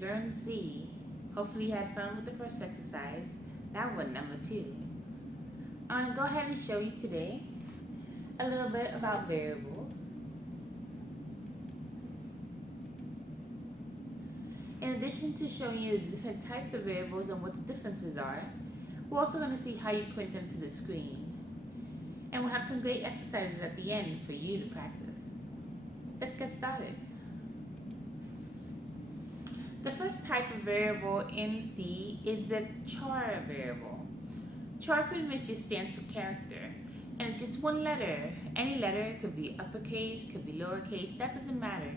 Learn C. Hopefully you had fun with the first exercise. Now one, number 2. I'm going to go ahead and show you today a little bit about variables. In addition to showing you the different types of variables and what the differences are, we're also going to see how you print them to the screen. And we'll have some great exercises at the end for you to practice. Let's get started. The first type of variable in C is the char variable. Char pretty much just stands for character, and it's just one letter. Any letter, could be uppercase, could be lowercase, that doesn't matter.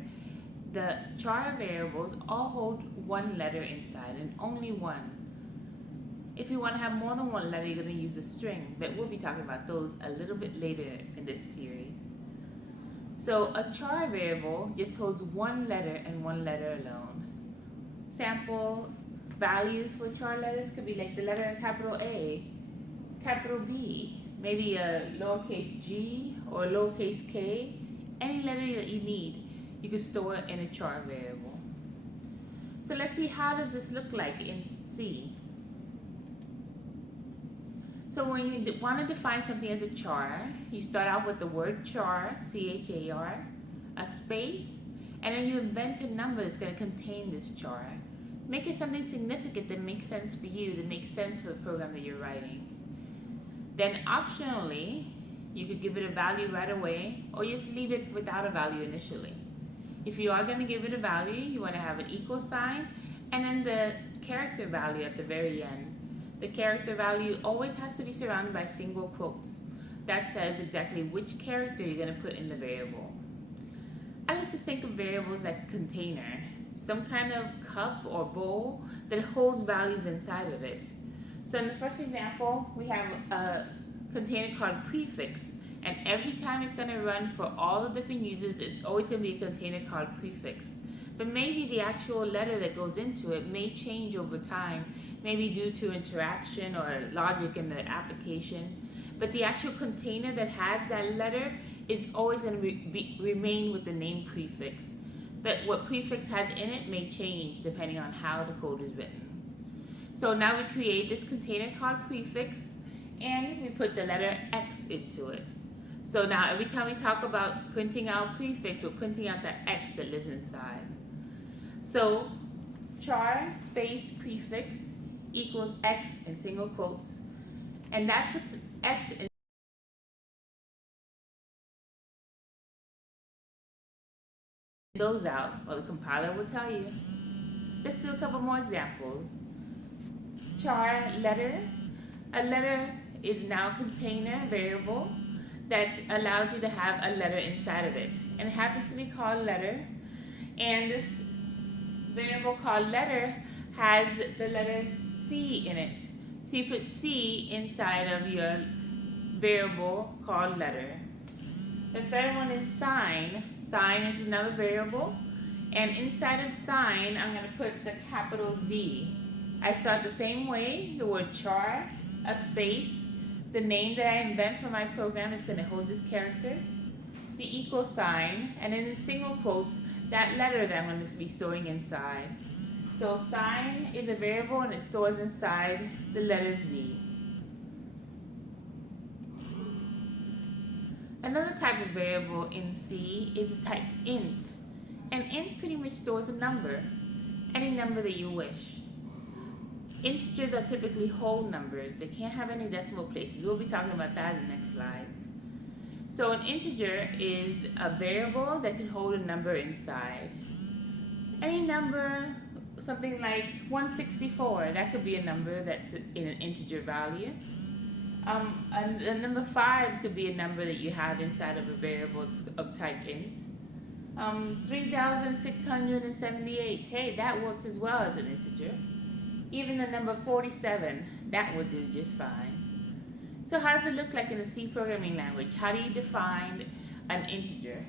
The char variables all hold one letter inside, and only one. If you want to have more than one letter, you're going to use a string, but we'll be talking about those a little bit later in this series. So a char variable just holds one letter and one letter alone. Sample values for char letters could be like the letter capital A, capital B, maybe a lowercase g or a lowercase k. Any letter that you need, you can store it in a char variable. So let's see, how does this look like in C? So when you want to define something as a char, you start out with the word char, C-H-A-R, a space, and then you invent a number that's going to contain this char. Make it something significant that makes sense for you, that makes sense for the program that you're writing. Then optionally, you could give it a value right away, or just leave it without a value initially. If you are going to give it a value, you want to have an equal sign, and then the character value at the very end. The character value always has to be surrounded by single quotes. That says exactly which character you're going to put in the variable. I like to think of variables like a container, some kind of cup or bowl that holds values inside of it. So in the first example, we have a container called prefix, and every time it's going to run for all the different users, it's always going to be a container called prefix. But maybe the actual letter that goes into it may change over time, maybe due to interaction or logic in the application. But the actual container that has that letter is always going to remain with the name prefix. But what prefix has in it may change depending on how the code is written. So now we create this container called prefix, and we put the letter X into it. So now every time we talk about printing out prefix, we're printing out the X that lives inside. So char space prefix equals X in single quotes, and that puts X in those out, or the compiler will tell you. Let's do a couple more examples. Char letter. A letter is now a container variable that allows you to have a letter inside of it, and it happens to be called letter. And this variable called letter has the letter C in it. So you put C inside of your variable called letter. The third one is sign. Sign is another variable, and inside of sign, I'm going to put the capital Z. I start the same way, the word char, a space, the name that I invent for my program is going to hold this character, the equal sign, and then in single quotes, that letter that I'm going to be storing inside. So sign is a variable and it stores inside the letter Z. Another type of variable in C is the type int. And int pretty much stores a number, any number that you wish. Integers are typically whole numbers. They can't have any decimal places. We'll be talking about that in the next slides. So an integer is a variable that can hold a number inside. Any number, something like 164, that could be a number that's in an integer value. A number 5 could be a number that you have inside of a variable of type int. 3,678, hey, that works as well as an integer. Even the number 47, that would do just fine. So how does it look like in a C programming language? How do you define an integer?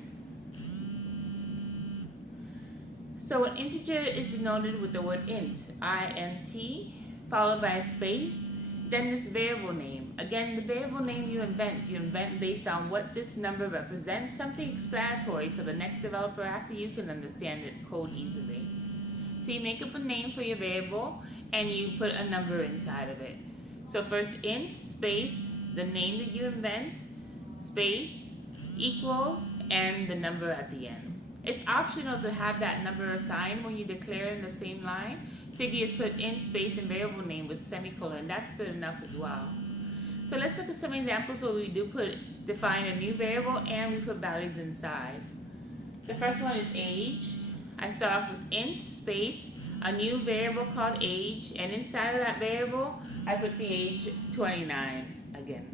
So an integer is denoted with the word int, I-N-T, followed by a space, then this variable name. Again, the variable name you invent based on what this number represents, something explanatory so the next developer after you can understand it code easily. So you make up a name for your variable and you put a number inside of it. So first int space the name that you invent space equals and the number at the end. It's optional to have that number assigned when you declare in the same line. So if you just put int space and variable name with semicolon, that's good enough as well. So let's look at some examples where we do define a new variable and we put values inside. The first one is age. I start off with int space a new variable called age, and inside of that variable I put the age 29 again.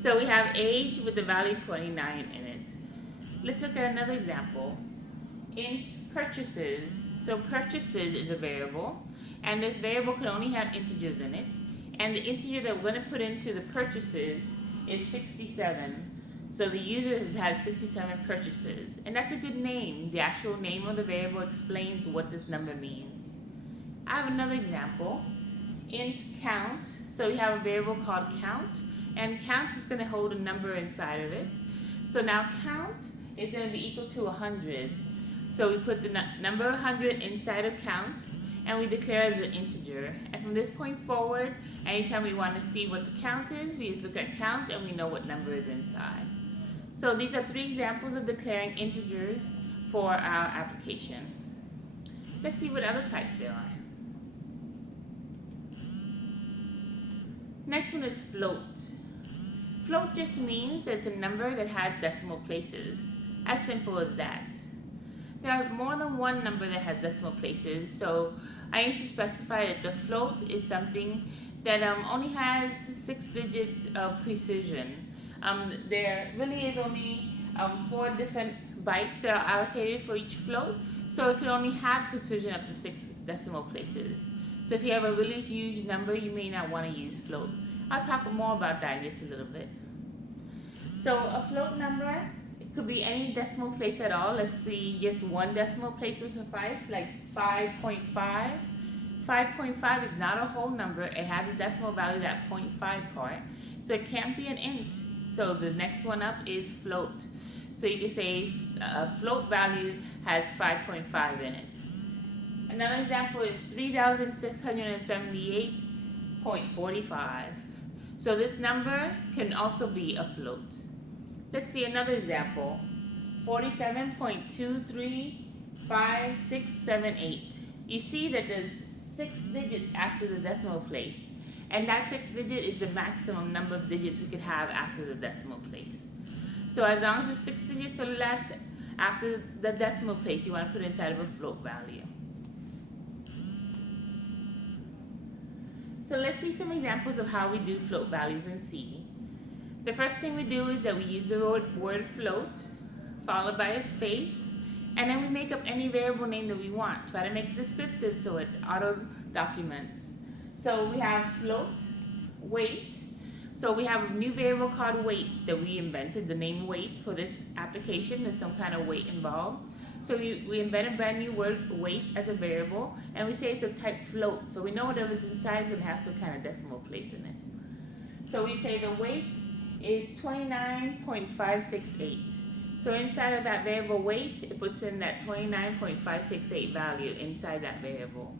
So we have age with the value 29 in it. Let's look at another example. Int purchases. So purchases is a variable, and this variable can only have integers in it. And the integer that we're going to put into the purchases is 67. So the user has 67 purchases. And that's a good name. The actual name of the variable explains what this number means. I have another example. Int count. So we have a variable called count. And count is going to hold a number inside of it. So now count is going to be equal to 100. So we put the number 100 inside of count, and we declare it as an integer. And from this point forward, anytime we want to see what the count is, we just look at count and we know what number is inside. So these are 3 examples of declaring integers for our application. Let's see what other types there are. Next one is float. Float just means that it's a number that has decimal places. As simple as that. There are more than one number that has decimal places, so I need to specify that the float is something that only has 6 digits of precision. There really is only 4 different bytes that are allocated for each float, so it can only have precision up to 6 decimal places. So if you have a really huge number, you may not want to use float. I'll talk more about that in just a little bit. So a float number, it could be any decimal place at all. Let's see, just one decimal place will suffice, like 5.5. 5.5 is not a whole number. It has a decimal value, that 0.5 part. So it can't be an int. So the next one up is float. So you can say a float value has 5.5 in it. Another example is 3,678.45. So this number can also be a float. Let's see another example. 47.235678. You see that there's 6 digits after the decimal place. And that 6 digit is the maximum number of digits we could have after the decimal place. So as long as the 6 digits or less after the decimal place, you want to put inside of a float value. So let's see some examples of how we do float values in C. The first thing we do is that we use the word float, followed by a space, and then we make up any variable name that we want. Try to make it descriptive so it auto-documents. So we have float, weight. So we have a new variable called weight that we invented, the name weight for this application. There's some kind of weight involved. So we invent a brand new word, weight, as a variable, and we say it's of type float. So we know whatever's inside is going to have some kind of decimal place in it. So we say the weight is 29.568. So inside of that variable weight, it puts in that 29.568 value inside that variable.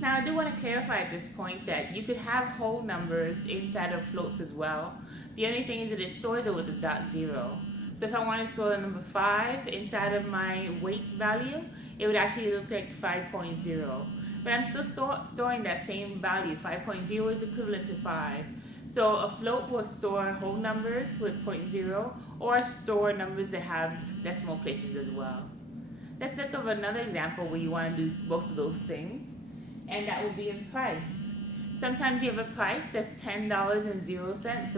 Now I do want to clarify at this point that you could have whole numbers inside of floats as well. The only thing is that it stores it with a .0. So if I want to store the number 5 inside of my weight value, it would actually look like 5.0. But I'm still storing that same value. 5.0 is equivalent to 5. So a float will store whole numbers with 0.0 or store numbers that have decimal places as well. Let's look at another example where you want to do both of those things, and that would be in price. Sometimes you have a price that's $10.00, so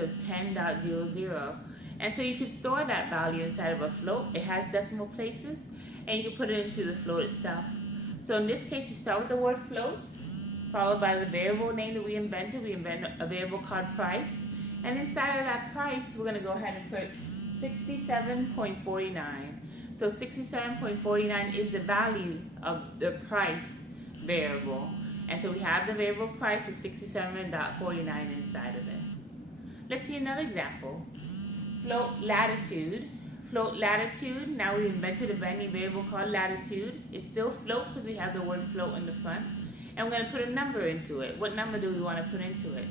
it's 10.00. And so you can store that value inside of a float. It has decimal places, and you can put it into the float itself. So in this case, we start with the word float, followed by the variable name that we invented. We invented a variable called price. And inside of that price, we're going to go ahead and put 67.49. So 67.49 is the value of the price variable. And so we have the variable price with 67.49 inside of it. Let's see another example. Float latitude. float latitude. Now we invented a brand new variable called latitude. It's still float because we have the word float in the front. And we're going to put a number into it. What number do we want to put into it?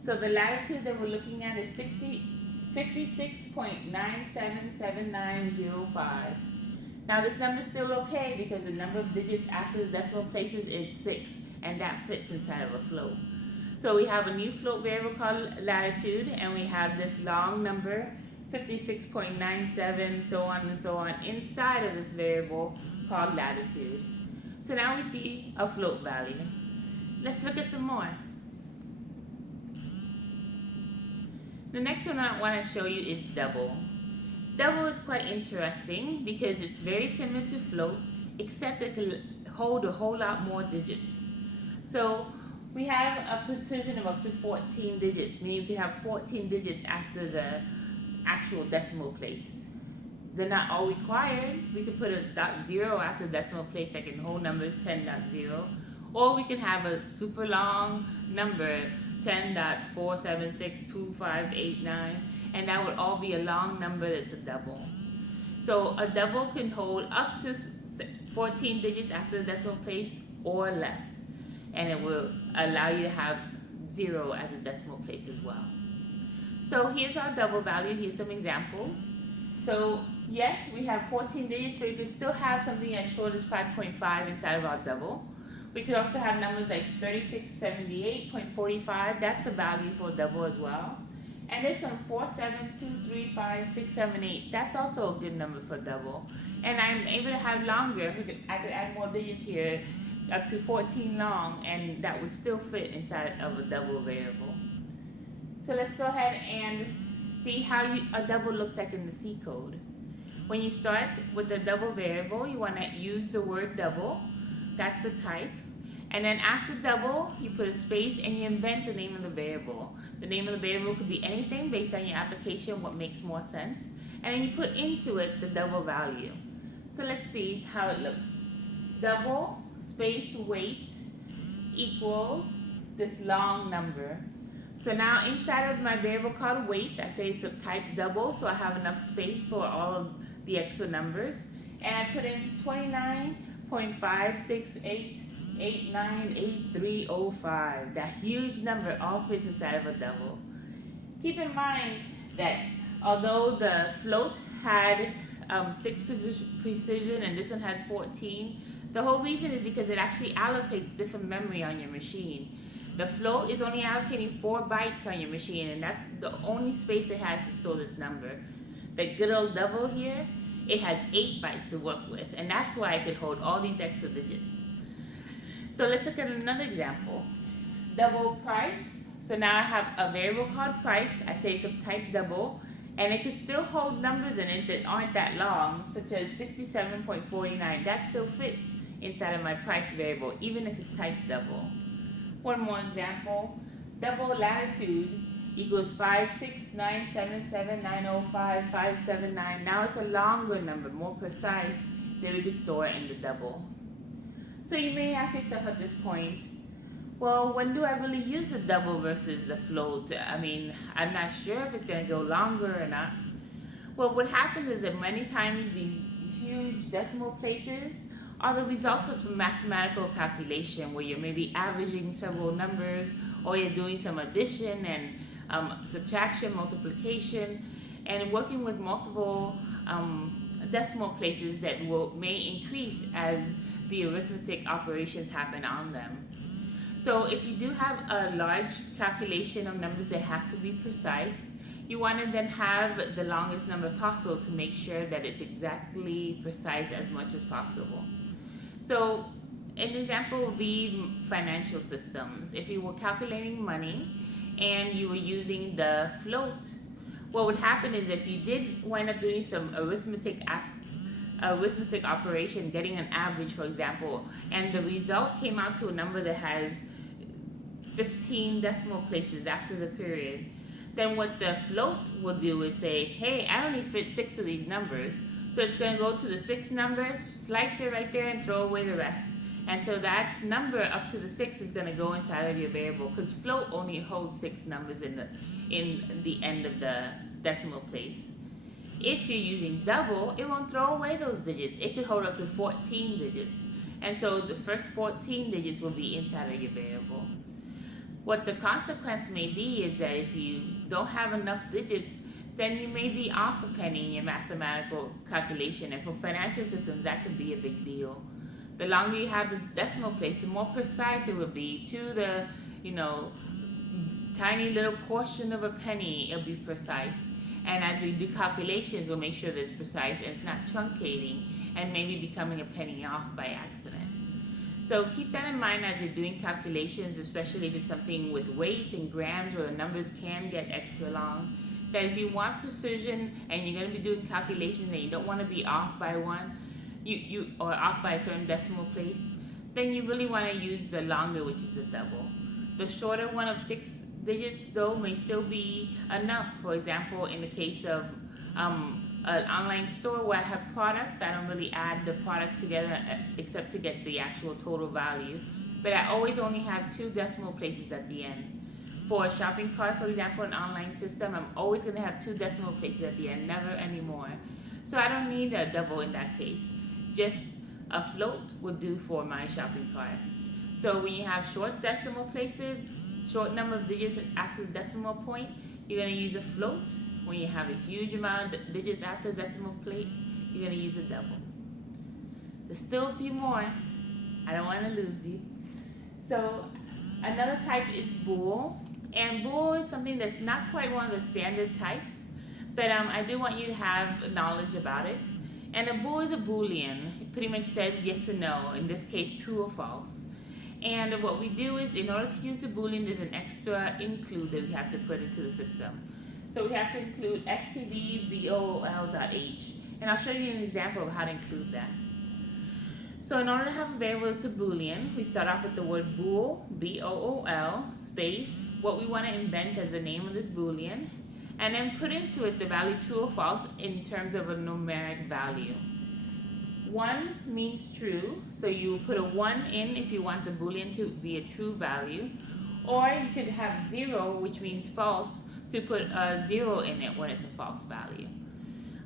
So the latitude that we're looking at is 56.977905. Now this number is still okay because the number of digits after the decimal places is 6, and that fits inside of a float. So we have a new float variable called latitude, and we have this long number, 56.97, so on and so on, inside of this variable called latitude. So now we see a float value. Let's look at some more. The next one I want to show you is double. Double is quite interesting because it's very similar to float, except it can hold a whole lot more digits. So we have a precision of up to 14 digits, meaning you can have 14 digits after the actual decimal place. They're not all required. We could put a .0 after the decimal place that can hold numbers 10.0, or we can have a super long number 10.4762589, and that would all be a long number that's a double. So a double can hold up to 14 digits after the decimal place or less, and it will allow you to have 0 as a decimal place as well. So here's our double value. Here's some examples. So yes, we have 14 digits, but you could still have something as short as 5.5 inside of our double. We could also have numbers like 3678.45. That's a value for a double as well. And this one, 47235,678. That's also a good number for double. And I'm able to have longer. I could add more digits here, up to 14 long, and that would still fit inside of a double variable. So let's go ahead and see how a double looks like in the C code. When you start with the double variable, you want to use the word double. That's the type. And then after double, you put a space and you invent the name of the variable. The name of the variable could be anything based on your application, what makes more sense. And then you put into it the double value. So let's see how it looks. Double space weight equals this long number. So now inside of my variable called weight, I say it's a type double, so I have enough space for all of the extra numbers. And I put in 29.568898305. That huge number all fits inside of a double. Keep in mind that although the float had 6 precision and this one has 14, the whole reason is because it actually allocates different memory on your machine. The float is only allocating 4 bytes on your machine, and that's the only space it has to store this number. The good old double here, it has 8 bytes to work with, and that's why I could hold all these extra digits. So let's look at another example. Double price. So now I have a variable called price. I say it's a type double, and it can still hold numbers in it that aren't that long, such as 67.49. That still fits inside of my price variable, even if it's type double. One more example. Double latitude equals 56977905579. Now it's a longer number, more precise, that we can store in the double. So you may ask yourself at this point, well, when do I really use the double versus the float? I mean, I'm not sure if it's going to go longer or not. Well, what happens is that many times these huge decimal places are the results of some mathematical calculation where you're maybe averaging several numbers, or you're doing some addition and subtraction, multiplication, and working with multiple decimal places that may increase as the arithmetic operations happen on them. So if you do have a large calculation of numbers that have to be precise, you want to then have the longest number possible to make sure that it's exactly precise as much as possible. So an example would be financial systems. If you were calculating money and you were using the float, what would happen is if you did wind up doing some arithmetic operation, getting an average, for example, and the result came out to a number that has 15 decimal places after the period, then what the float will do is say, hey, I only fit 6 of these numbers, so it's going to go to the 6th number, slice it right there, and throw away the rest. And so that number up to the 6 is going to go inside of your variable, because float only holds 6 numbers in the end of the decimal place. If you're using double, it won't throw away those digits. It could hold up to 14 digits. And so the first 14 digits will be inside of your variable. What the consequence may be is that if you don't have enough digits, then you may be off a penny in your mathematical calculation. And for financial systems, that could be a big deal. The longer you have the decimal place, the more precise it will be to the, tiny little portion of a penny. It'll be precise. And as we do calculations, we'll make sure that it's precise and it's not truncating and maybe becoming a penny off by accident. So keep that in mind as you're doing calculations, especially if it's something with weight and grams where the numbers can get extra long. That if you want precision and you're going to be doing calculations and you don't want to be off by one, or off by a certain decimal place, then you really want to use the longer, which is the double. The shorter one of 6 digits though may still be enough. For example, in the case of an online store where I have products, I don't really add the products together except to get the actual total value. But I always only have 2 decimal places at the end. For a shopping cart, for example, an online system, I'm always going to have 2 decimal places at the end, never anymore. So I don't need a double in that case. Just a float will do for my shopping cart. So when you have short decimal places, short number of digits after the decimal point, you're going to use a float. When you have a huge amount of digits after the decimal place, you're going to use a double. There's still a few more. I don't want to lose you. So another type is bool. And bool is something that's not quite one of the standard types, but I do want you to have knowledge about it. And a bool is a boolean. It pretty much says yes or no, in this case true or false. And what we do is, in order to use the boolean, there's an extra include that we have to put into the system. So we have to include stdbool.h. And I'll show you an example of how to include that. So in order to have a variable that's a boolean, we start off with the word bool, B-O-O-L, space, what we want to invent as the name of this boolean, and then put into it the value true or false in terms of a numeric value. 1 means true, so you put a 1 in if you want the boolean to be a true value, or you could have 0, which means false, to put a 0 in it when it's a false value.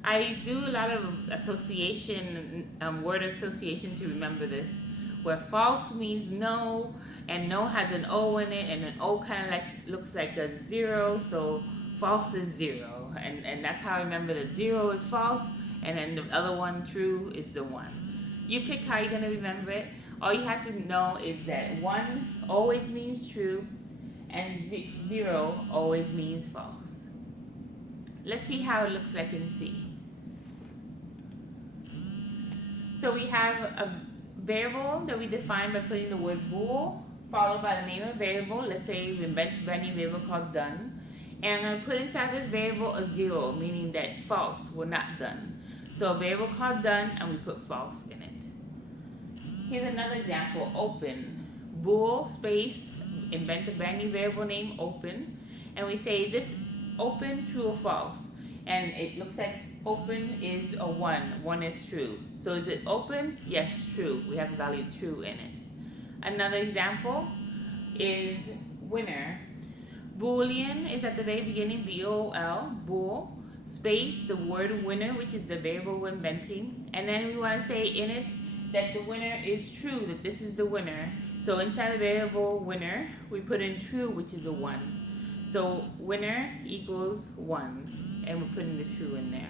I do a lot of association, word association to remember this, where false means no, and no has an O in it, and an O kind of looks like a 0, so false is 0. And that's how I remember that 0 is false, and then the other one, true, is the 1. You pick how you're going to remember it. All you have to know is that 1 always means true, and 0 always means false. Let's see how it looks like in C. So we have a variable that we define by putting the word bool, followed by the name of the variable. Let's say we invent a brand new variable called done. And I'm going to put inside this variable a 0, meaning that false, we're not done. So a variable called done, and we put false in it. Here's another example, open. Bool space, invent a brand new variable named open. And we say, is this open, true or false? And it looks like open is a 1. 1 is true. So is it open? Yes, true. We have the value true in it. Another example is winner. Boolean is at the very beginning, B-O-O-L, bool, space, the word winner, which is the variable we're inventing. And then we want to say in it that the winner is true, that this is the winner. So inside the variable winner, we put in true, which is a 1. So winner equals 1, and we're putting the true in there.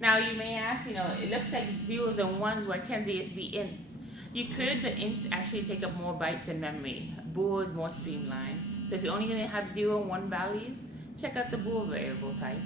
Now you may ask, it looks like 0s and 1s, why can't they just be ints? You could, but ints actually take up more bytes in memory. Bool is more streamlined. So if you're only going to have 0 and 1 values, check out the bool variable type.